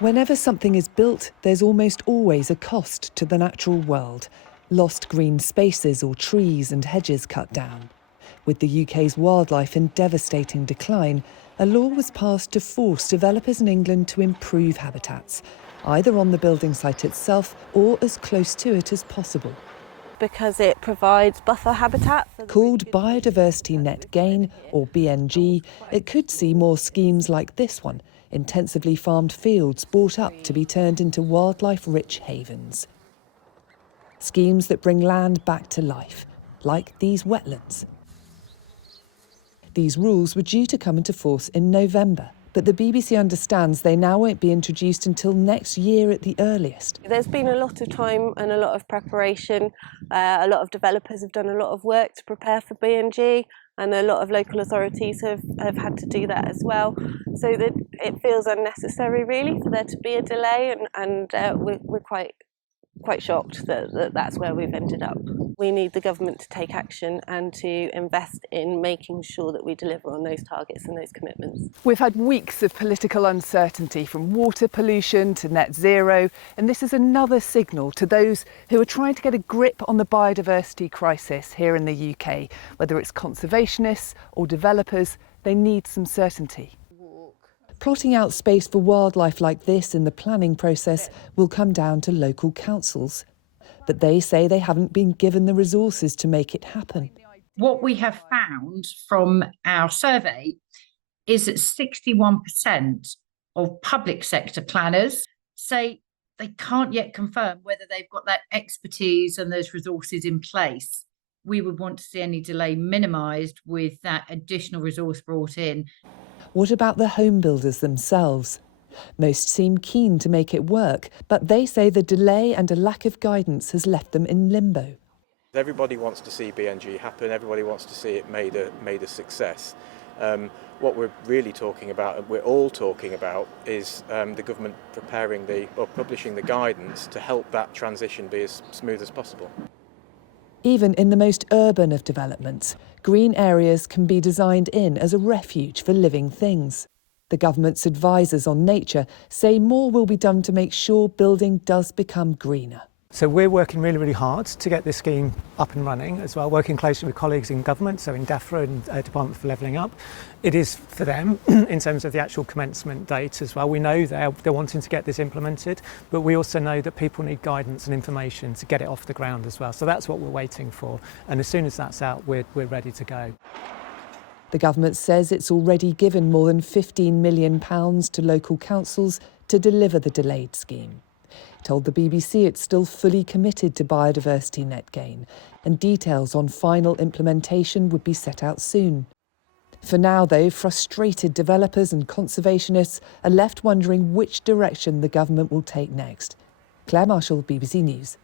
Whenever something is built, there's almost always a cost to the natural world. Lost green spaces or trees and hedges cut down. With the UK's wildlife in devastating decline, a law was passed to force developers in England to improve habitats, either on the building site itself or as close to it as possible. Because it provides buffer habitat. Called Biodiversity Net Gain, or BNG, it could see more schemes like this one, intensively farmed fields bought up to be turned into wildlife-rich havens. Schemes that bring land back to life, like these wetlands. These rules were due to come into force in November, but the BBC understands they now won't be introduced until next year at the earliest. There's been a lot of time and a lot of preparation. A lot of developers have done a lot of work to prepare for BNG, and a lot of local authorities have had to do that as well. So that it feels unnecessary, really, for there to be a delay, and we're quite shocked that that's where we've ended up. We need the government to take action and to invest in making sure that we deliver on those targets and those commitments. We've had weeks of political uncertainty, from water pollution to net zero, and this is another signal to those who are trying to get a grip on the biodiversity crisis here in the UK. Whether it's conservationists or developers, they need some certainty. Plotting out space for wildlife like this in the planning process will come down to local councils. But they say they haven't been given the resources to make it happen. What we have found from our survey is that 61% of public sector planners say they can't yet confirm whether they've got that expertise and those resources in place. We would want to see any delay minimised with that additional resource brought in. What about the home builders themselves? Most seem keen to make it work, but they say the delay and a lack of guidance has left them in limbo. Everybody wants to see BNG happen, everybody wants to see it made a success. What we're really talking about, and we're all talking about, is the government publishing the guidance to help that transition be as smooth as possible. Even in the most urban of developments, green areas can be designed in as a refuge for living things. The government's advisors on nature say more will be done to make sure building does become greener. So we're working really, really hard to get this scheme up and running as well, working closely with colleagues in government, so in DEFRA and Department for Levelling Up. It is for them in terms of the actual commencement date as well. We know they're wanting to get this implemented, but we also know that people need guidance and information to get it off the ground as well. So that's what we're waiting for. And as soon as that's out, we're ready to go. The government says it's already given more than £15 million to local councils to deliver the delayed scheme. Told the BBC it's still fully committed to Biodiversity Net Gain, and details on final implementation would be set out soon. For now, though, frustrated developers and conservationists are left wondering which direction the government will take next. Claire Marshall, BBC News.